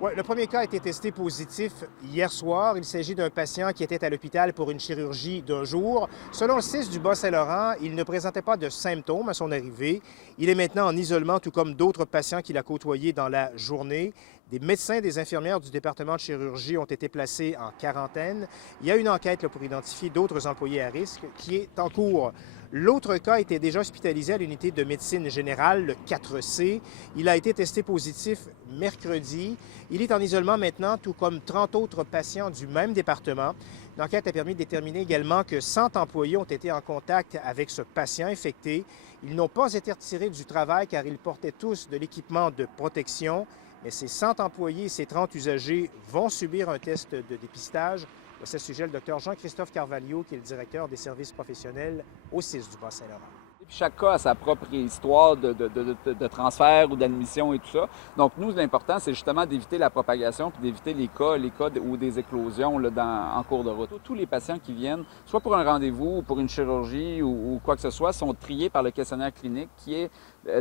Ouais, le premier cas a été testé positif hier soir. Il s'agit d'un patient qui était à l'hôpital pour une chirurgie d'un jour. Selon le CIS du Bas-Saint-Laurent, il ne présentait pas de symptômes à son arrivée. Il est maintenant en isolement, tout comme d'autres patients qu'il a côtoyés dans la journée. Des médecins et des infirmières du département de chirurgie ont été placés en quarantaine. Il y a une enquête là, pour identifier d'autres employés à risque qui est en cours. L'autre cas était déjà hospitalisé à l'unité de médecine générale, le 4C. Il a été testé positif mercredi. Il est en isolement maintenant, tout comme 30 autres patients du même département. L'enquête a permis de déterminer également que 100 employés ont été en contact avec ce patient infecté. Ils n'ont pas été retirés du travail car ils portaient tous de l'équipement de protection. Mais ces 100 employés et ces 30 usagers vont subir un test de dépistage. À ce sujet, le docteur Jean-Christophe Carvalho, qui est le directeur des services professionnels au CIS du Bas-Saint-Laurent. Puis chaque cas a sa propre histoire de transfert ou d'admission et tout ça. Donc, nous, l'important, c'est justement d'éviter la propagation puis d'éviter les cas ou des éclosions là, en cours de route. Tous les patients qui viennent, soit pour un rendez-vous ou pour une chirurgie ou quoi que ce soit, sont triés par le questionnaire clinique qui est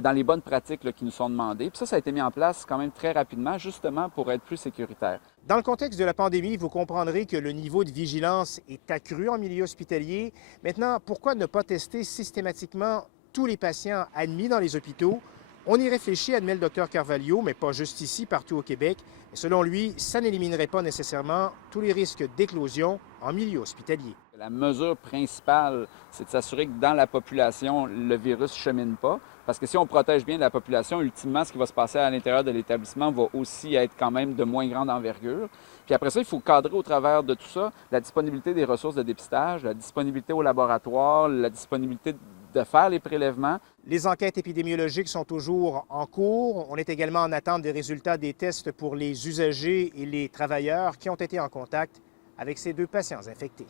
dans les bonnes pratiques là, qui nous sont demandées. Puis ça a été mis en place quand même très rapidement, justement pour être plus sécuritaire. Dans le contexte de la pandémie, vous comprendrez que le niveau de vigilance est accru en milieu hospitalier. Maintenant, pourquoi ne pas tester systématiquement tous les patients admis dans les hôpitaux? On y réfléchit, admet le docteur Carvalho, mais pas juste ici, partout au Québec. Et selon lui, ça n'éliminerait pas nécessairement tous les risques d'éclosion en milieu hospitalier. La mesure principale, c'est de s'assurer que dans la population, le virus ne chemine pas. Parce que si on protège bien la population, ultimement, ce qui va se passer à l'intérieur de l'établissement va aussi être quand même de moins grande envergure. Puis après ça, il faut cadrer au travers de tout ça la disponibilité des ressources de dépistage, la disponibilité au laboratoire, la disponibilité de faire les prélèvements. Les enquêtes épidémiologiques sont toujours en cours. On est également en attente des résultats des tests pour les usagers et les travailleurs qui ont été en contact avec ces deux patients infectés.